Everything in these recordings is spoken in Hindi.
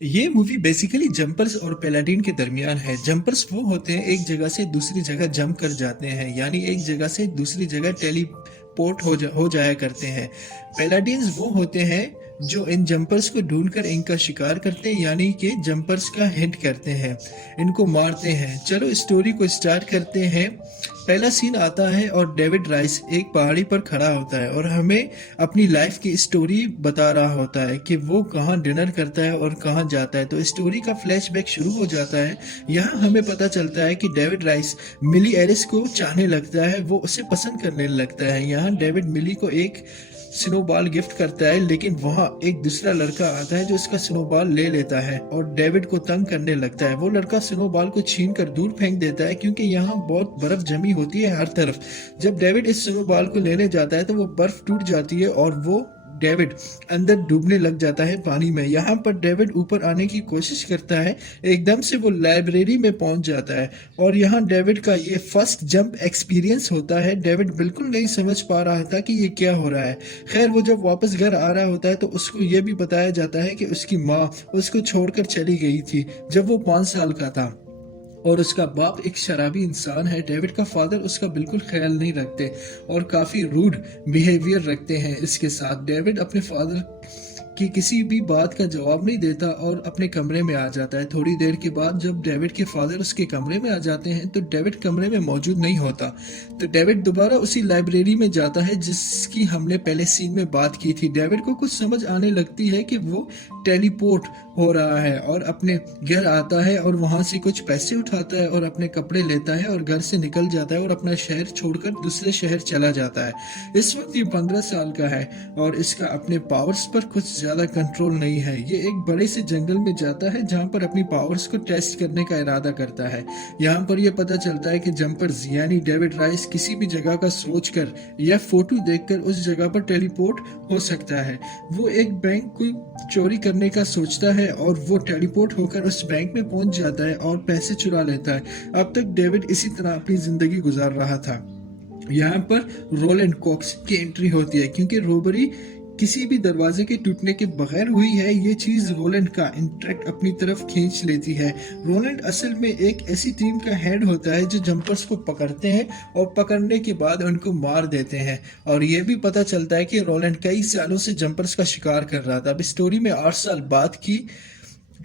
ये मूवी बेसिकली जंपर्स और पैलाडीन के दरमियान है। जंपर्स वो होते हैं एक जगह से दूसरी जगह जंप कर जाते हैं, यानी एक जगह से दूसरी जगह टेलीपोर्ट हो जाया करते हैं। पैलाडीन्स वो होते हैं जो इन जंपर्स को ढूंढकर इनका शिकार करते हैं, यानी कि जंपर्स का हिट करते हैं, इनको मारते हैं। चलो स्टोरी को स्टार्ट करते हैं। पहला सीन आता है और डेविड राइस एक पहाड़ी पर खड़ा होता है और हमें अपनी लाइफ की स्टोरी बता रहा होता है कि वो कहाँ डिनर करता है और कहाँ जाता है। तो स्टोरी का फ्लैशबैक शुरू हो जाता है। यहाँ हमें पता चलता है कि डेविड राइस मिली एरिस को चाहने लगता है, वो उसे पसंद करने लगता है। यहाँ डेविड मिली को एक स्नोबॉल गिफ्ट करता है, लेकिन वहाँ एक दूसरा लड़का आता है जो उसका स्नोबॉल ले लेता है और डेविड को तंग करने लगता है। वो लड़का स्नोबॉल को छीन कर दूर फेंक देता है क्योंकि यहाँ बहुत बर्फ जमी होती है हर तरफ। जब डेविड इस स्नोबॉल को लेने जाता है तो वो बर्फ टूट जाती है और वो डेविड अंदर डूबने लग जाता है पानी में। यहाँ पर डेविड ऊपर आने की कोशिश करता है, एकदम से वो लाइब्रेरी में पहुंच जाता है और यहाँ डेविड का ये फर्स्ट जंप एक्सपीरियंस होता है। डेविड बिल्कुल नहीं समझ पा रहा था कि ये क्या हो रहा है। खैर वो जब वापस घर आ रहा होता है तो उसको ये भी बताया जाता है कि उसकी माँ उसको छोड़कर चली गई थी जब वो 5 साल का था और उसका बाप एक शराबी इंसान है। डेविड का फादर उसका बिल्कुल ख्याल नहीं रखते और काफ़ी रूड बिहेवियर रखते हैं इसके साथ। डेविड अपने फादर की किसी भी बात का जवाब नहीं देता और अपने कमरे में आ जाता है। थोड़ी देर के बाद जब डेविड के फादर उसके कमरे में आ जाते हैं तो डेविड कमरे में मौजूद नहीं होता। तो डेविड दोबारा उसी लाइब्रेरी में जाता है जिसकी हमने पहले सीन में बात की थी। डेविड को कुछ समझ आने लगती है कि वो टेलीपोर्ट हो रहा है और अपने घर आता है और वहां से कुछ पैसे उठाता है और अपने कपड़े लेता है और घर से निकल जाता है और अपना शहर छोड़कर दूसरे शहर चला जाता है। इस वक्त ये 15 साल का है और इसका अपने पावर्स पर कुछ ज्यादा कंट्रोल नहीं है। ये एक बड़े से जंगल में जाता है जहां पर अपनी पावर्स को टेस्ट करने का इरादा करता है। यहाँ पर यह पता चलता है कि जंपर्स यानी डेविड राइस किसी भी जगह का सोचकर या फोटो देखकर उस जगह पर टेलीपोर्ट हो सकता है। वो एक बैंक को चोरी करने का सोचता है और वो टेलीपोर्ट होकर उस बैंक में पहुंच जाता है और पैसे चुरा लेता है। अब तक डेविड इसी तरह अपनी जिंदगी गुजार रहा था। यहाँ पर रोलैंड कॉक्स की एंट्री होती है क्योंकि रोबरी किसी भी दरवाजे के टूटने के बगैर हुई है। ये चीज रोलैंड का इंटरेक्ट अपनी तरफ खींच लेती है। रोलैंड असल में एक ऐसी टीम का हेड होता है जो जंपर्स को पकड़ते हैं और पकड़ने के बाद उनको मार देते हैं। और ये भी पता चलता है कि रोलैंड कई सालों से जंपर्स का शिकार कर रहा था। अब स्टोरी में 8 साल बाद की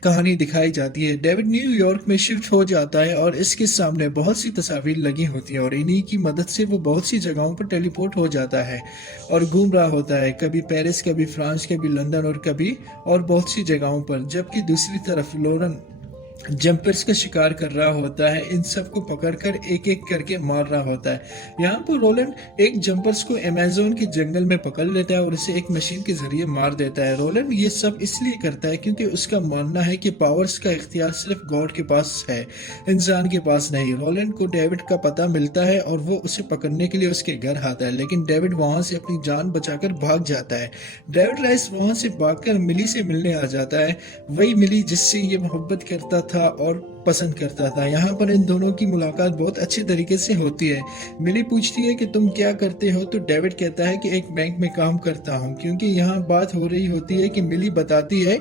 कहानी दिखाई जाती है। डेविड न्यूयॉर्क में शिफ्ट हो जाता है और इसके सामने बहुत सी तस्वीर लगी होती हैं और इन्हीं की मदद से वो बहुत सी जगहों पर टेलीपोर्ट हो जाता है और घूम रहा होता है, कभी पेरिस, कभी फ्रांस, कभी लंदन और कभी और बहुत सी जगहों पर। जबकि दूसरी तरफ लोरन जंपर्स का शिकार कर रहा होता है, इन सबको पकड़कर एक एक करके मार रहा होता है। यहाँ पर रोलैंड एक जंपर्स को अमेज़न के जंगल में पकड़ लेता है और उसे एक मशीन के जरिए मार देता है। रोलैंड ये सब इसलिए करता है क्योंकि उसका मानना है कि पावर्स का इख्तियार सिर्फ गॉड के पास है, इंसान के पास नहीं। रोलैंड को डेविड का पता मिलता है और वो उसे पकड़ने के लिए उसके घर आता है, लेकिन डेविड वहां से अपनी जान बचाकर भाग जाता है। डेविड राइस वहां से भागकर मिली से मिलने आ जाता है, वही मिली जिससे ये मोहब्बत करता था और पसंद करता था। यहाँ पर इन दोनों की मुलाकात बहुत अच्छे तरीके से होती है। मिली पूछती है कि तुम क्या करते हो, तो डेविड कहता है कि एक बैंक में काम करता हूँ। क्योंकि यहाँ बात हो रही होती है कि मिली बताती है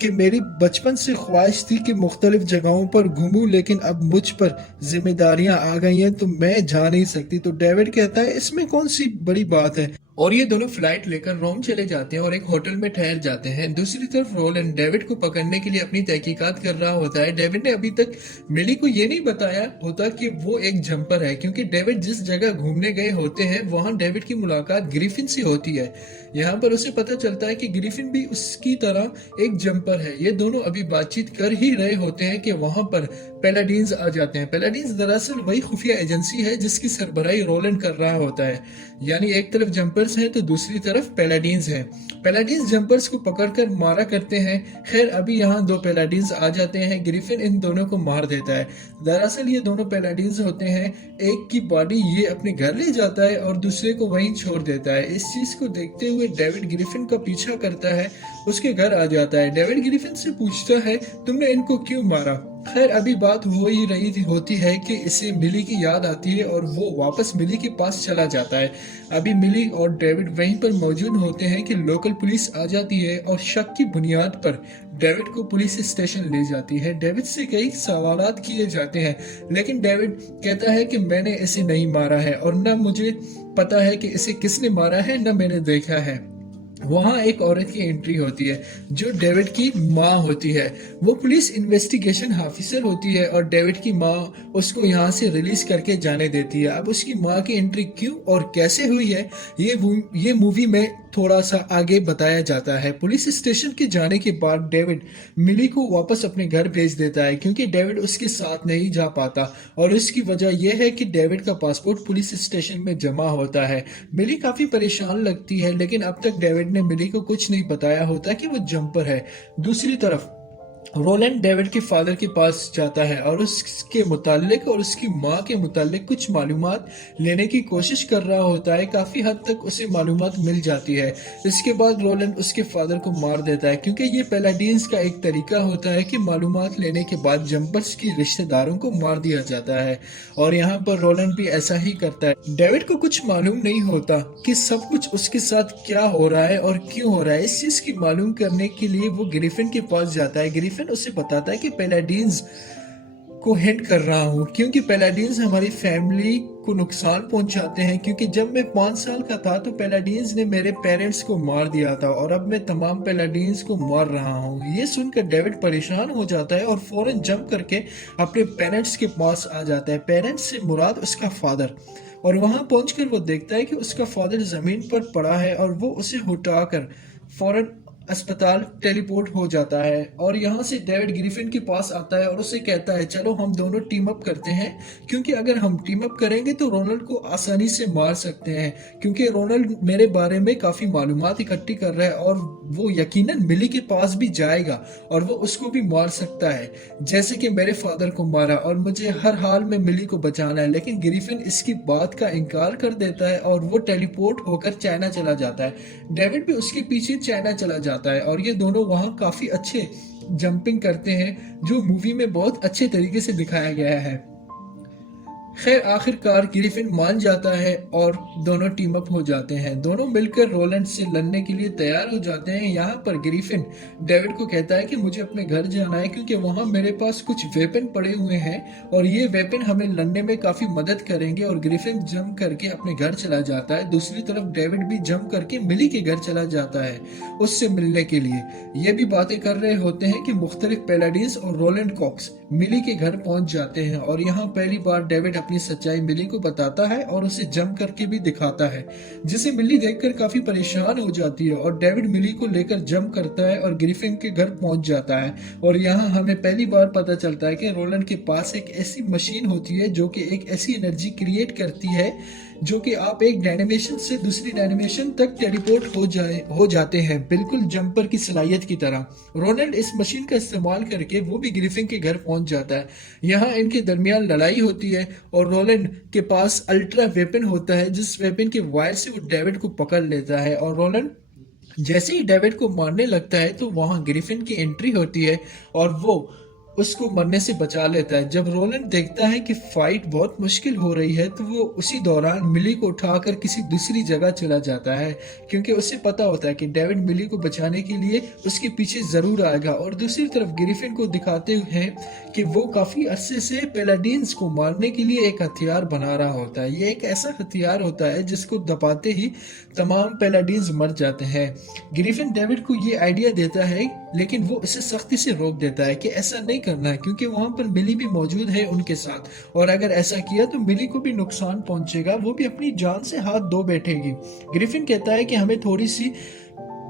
कि मेरी बचपन से ख्वाहिश थी कि मुख्तलिफ जगहों पर घूमूं, लेकिन अब मुझ पर जिम्मेदारियां आ गई हैं तो मैं जा नहीं सकती। तो डेविड कहता है इसमें कौन सी बड़ी बात है, और ये दोनों फ्लाइट लेकर रोम चले जाते हैं और एक होटल में ठहर जाते हैं। दूसरी तरफ रोलैंड डेविड को पकड़ने के लिए अपनी तहकीकात कर रहा होता है। डेविड ने अभी तक मिली को ये नहीं बताया होता कि वो एक जंपर है, क्योंकि डेविड जिस जगह घूमने गए होते हैं वहां डेविड की मुलाकात ग्रिफिन से होती है। यहाँ पर उसे पता चलता है कि ग्रिफिन भी उसकी तरह एक जंपर है। ये दोनों अभी बातचीत कर ही रहे होते हैं कि वहां पर पैलाडीन्स आ जाते हैं। पैलाडीन्स दरअसल वही खुफिया एजेंसी है जिसकी सरबराही रोलैंड कर रहा होता है। यानी एक तरफ जंपर्स हैं तो दूसरी तरफ पैलाडीन्स हैं। पैलाडीन्स जंपर्स को पकड़कर मारा करते हैं। खैर अभी यहाँ 2 पैलाडीन्स आ जाते हैं। ग्रिफिन इन दोनों को मार देता है। दरअसल ये दोनों पैलाडीन्स होते हैं, एक की बॉडी ये अपने घर ले जाता है और दूसरे को वहीं छोड़ देता है। इस चीज को देखते हुए डेविड ग्रिफिन का पीछा करता है, उसके घर आ जाता है। डेविड ग्रिफिन से पूछता है तुमने इनको क्यों मारा। खैर अभी बात हो ही रही थी होती है कि इसे मिली की याद आती है और वो वापस मिली के पास चला जाता है। अभी मिली और डेविड वहीं पर मौजूद होते हैं कि लोकल पुलिस आ जाती है और शक की बुनियाद पर डेविड को पुलिस स्टेशन ले जाती है। डेविड से कई सवालात किए जाते हैं, लेकिन डेविड कहता है कि मैंने इसे नहीं मारा है और न मुझे पता है कि इसे किसने मारा है, न मैंने देखा है। वहां एक औरत की एंट्री होती है जो डेविड की माँ होती है। वो पुलिस इन्वेस्टिगेशन ऑफिसर होती है और डेविड की माँ उसको यहाँ से रिलीज करके जाने देती है। अब उसकी माँ की एंट्री क्यों और कैसे हुई है, ये मूवी में थोड़ा सा आगे बताया जाता है। पुलिस स्टेशन के जाने के बाद डेविड मिली को वापस अपने घर भेज देता है क्योंकि डेविड उसके साथ नहीं जा पाता और उसकी वजह यह है कि डेविड का पासपोर्ट पुलिस स्टेशन में जमा होता है। मिली काफी परेशान लगती है, लेकिन अब तक डेविड ने मिली को कुछ नहीं बताया होता कि वो जंपर है। दूसरी तरफ रोलैंड डेविड के फादर के पास जाता है और उसके मुतालिक और उसकी माँ के मुतालिक कुछ मालूमात लेने की कोशिश कर रहा होता है। काफी हद तक उसे मालूमात मिल जाती है। इसके बाद रोलैंड उसके फादर को मार देता है क्योंकि ये पैलाडीन्स का एक तरीका होता है कि मालूमात लेने के बाद जंपर्स की रिश्तेदारों को मार दिया जाता है और यहाँ पर रोलैंड भी ऐसा ही करता है। डेविड को कुछ मालूम नहीं होता कि सब कुछ उसके साथ क्या हो रहा है और क्यों हो रहा है। इस चीज की मालूम करने के लिए वो ग्रिफिन के पास जाता है। ग्रिफिन उसे बताता है कि पैलाडीन्स को हिंट कर रहा हूँ क्योंकि पैलाडीन्स हमारी फैमिली को नुकसान पहुंचाते हैं, क्योंकि जब मैं 5 साल का था तो पैलाडीन्स ने मेरे पेरेंट्स को मार दिया था और अब मैं तमाम पैलाडीन्स को मार रहा हूँ। ये सुनकर डेविड परेशान हो जाता है और फौरन जंप करके अपने पेरेंट्स के पास आ जाता है। पेरेंट्स से मुराद उसका फादर, और वहां पहुंचकर वो देखता है कि उसका फादर जमीन पर पड़ा है और वो उसे उठाकर फौरन अस्पताल टेलीपोर्ट हो जाता है। और यहाँ से डेविड ग्रिफिन के पास आता है और उसे कहता है चलो हम दोनों टीम अप करते हैं, क्योंकि अगर हम टीम अप करेंगे तो रोनाल्ड को आसानी से मार सकते हैं, क्योंकि रोनाल्ड मेरे बारे में काफी मालूमात इकट्ठी कर रहा है और वो यकीनन मिली के पास भी जाएगा और वो उसको भी मार सकता है जैसे कि मेरे फादर को मारा, और मुझे हर हाल में मिली को बचाना है। लेकिन ग्रिफिन इसकी बात का इनकार कर देता है और वो टेलीपोर्ट होकर चाइना चला जाता है। डेविड भी उसके पीछे चाइना चला जाता है और ये दोनों वहां काफी अच्छे जंपिंग करते हैं जो मूवी में बहुत अच्छे तरीके से दिखाया गया है। खैर आखिरकार ग्रिफिन मान जाता है और दोनों टीम अप हो जाते हैं। दोनों मिलकर रोलैंड से लड़ने के लिए तैयार हो जाते हैं। यहाँ पर ग्रिफिन डेविड को कहता है कि मुझे अपने घर जाना है क्योंकि वहां मेरे पास कुछ वेपन पड़े हुए हैं और ये वेपन हमें लड़ने में काफी मदद करेंगे, और ग्रिफिन जंप करके अपने घर चला जाता है। दूसरी तरफ डेविड भी जंप करके मिली के घर चला जाता है उससे मिलने के लिए। ये भी बातें कर रहे होते हैं कि मुख्तलिफ पैलाडीन्स और रोलैंड कॉक्स मिली के घर पहुंच जाते हैं और यहाँ पहली बार डेविड अपनी सच्चाई मिली को बताता है और उसे जंप करके भी दिखाता है, जिसे मिली देखकर काफी परेशान हो जाती है और डेविड मिली को लेकर जंप करता है और ग्रिफिन के घर पहुंच जाता है। और यहाँ हमें पहली बार पता चलता है कि रोलैंड के पास एक ऐसी मशीन होती है जो कि एक ऐसी एनर्जी क्रिएट करती है जो कि आप एक डायमेंशन से दूसरी डायमेंशन तक टेलीपोर्ट हो जाते हैं, बिल्कुल जंपर की सलाहियत की तरह। रोनाल्ड इस मशीन का इस्तेमाल करके वो भी ग्रिफिन के घर पहुंच जाता है। यहाँ इनके दरमियान लड़ाई होती है और रोलैंड के पास अल्ट्रा वेपन होता है जिस वेपन के वायर से वो डेविड को पकड़ लेता है। और रोलैंड जैसे ही डेविड को मारने लगता है तो वहां ग्रिफिन की एंट्री होती है और वो उसको मरने से बचा लेता है। जब रोलैंड देखता है कि फाइट बहुत मुश्किल हो रही है तो वो उसी दौरान मिली को उठाकर किसी दूसरी जगह चला जाता है, क्योंकि उसे पता होता है कि डेविड मिली को बचाने के लिए उसके पीछे जरूर आएगा। और दूसरी तरफ ग्रिफिन को दिखाते हैं कि वो काफी अरसे से पैलाडीन्स को मारने के लिए एक हथियार बना रहा होता है। ये एक ऐसा हथियार होता है जिसको दबाते ही तमाम पैलाडीन्स मर जाते हैं। ग्रिफिन डेविड को ये आइडिया देता है, लेकिन वो इसे सख्ती से रोक देता है कि ऐसा नहीं करना है, क्योंकि वहां पर मिली भी मौजूद है उनके साथ, और अगर ऐसा किया तो मिली को भी नुकसान पहुंचेगा, वो भी अपनी जान से हाथ धो बैठेगी। ग्रिफिन कहता है कि हमें थोड़ी सी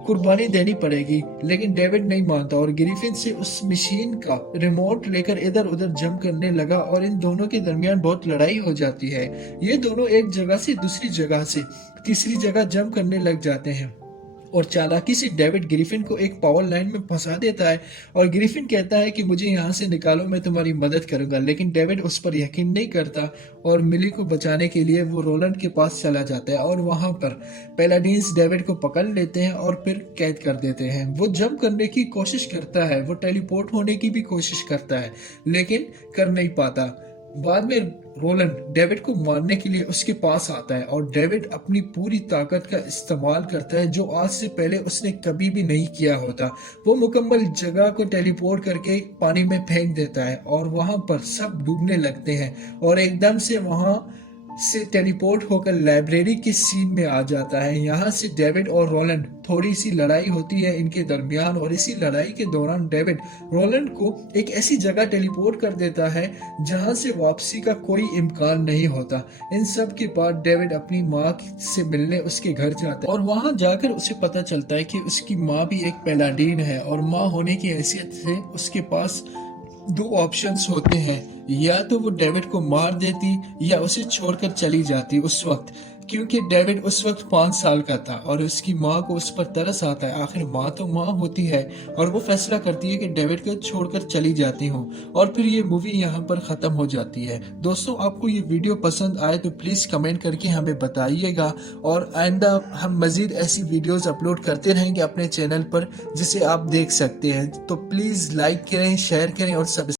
कुर्बानी देनी पड़ेगी, लेकिन डेविड नहीं मानता और ग्रिफिन से उस मशीन का रिमोट लेकर इधर उधर जंप करने लगा और इन दोनों के दरमियान बहुत लड़ाई हो जाती है। ये दोनों एक जगह से दूसरी जगह से तीसरी जगह जंप करने लग जाते हैं और चालाकी से डेविड ग्रिफिन को एक पावर लाइन में फंसा देता है और ग्रिफिन कहता है कि मुझे यहाँ से निकालो, मैं तुम्हारी मदद करूंगा। लेकिन डेविड उस पर यकीन नहीं करता और मिली को बचाने के लिए वो रोलैंड के पास चला जाता है और वहां पर पैलाडीन्स डेविड को पकड़ लेते हैं और फिर कैद कर देते हैं। वो जंप करने की कोशिश करता है, वो टेलीपोर्ट होने की भी कोशिश करता है लेकिन कर नहीं पाता। बाद में रोलैंड डेविड को मारने के लिए उसके पास आता है और डेविड अपनी पूरी ताकत का इस्तेमाल करता है जो आज से पहले उसने कभी भी नहीं किया होता। वो मुकम्मल जगह को टेलीपोर्ट करके पानी में फेंक देता है और वहां पर सब डूबने लगते हैं और एकदम से वहां से टेलीपोर्ट होकर लाइब्रेरी के सीन में आ जाता है। यहाँ से डेविड और रोलैंड थोड़ी सी लड़ाई होती है इनके दरमियान और इसी लड़ाई के दौरान डेविड रोलैंड को एक ऐसी जगह टेलीपोर्ट कर देता है जहाँ से वापसी का कोई इम्कान नहीं होता। इन सब के बाद डेविड अपनी माँ से मिलने उसके घर जाता है और वहां जाकर उसे पता चलता है कि उसकी माँ भी एक पैलाडीन है और माँ होने की हैसियत से उसके पास दो ऑप्शंस होते हैं, या तो वो डेविड को मार देती या उसे छोड़कर चली जाती उस वक्त, क्योंकि डेविड उस वक्त 5 साल का था और उसकी माँ को उस पर तरस आता है। आखिर माँ तो माँ होती है और वो फैसला करती है कि डेविड को छोड़कर चली जाती हूँ और फिर ये मूवी यहाँ पर खत्म हो जाती है। दोस्तों, आपको ये वीडियो पसंद आए तो प्लीज कमेंट करके हमें बताइएगा और आइंदा हम मजीद ऐसी वीडियोस अपलोड करते रहेंगे अपने चैनल पर जिसे आप देख सकते हैं। तो प्लीज लाइक करें, शेयर करें और सब्सक्राइब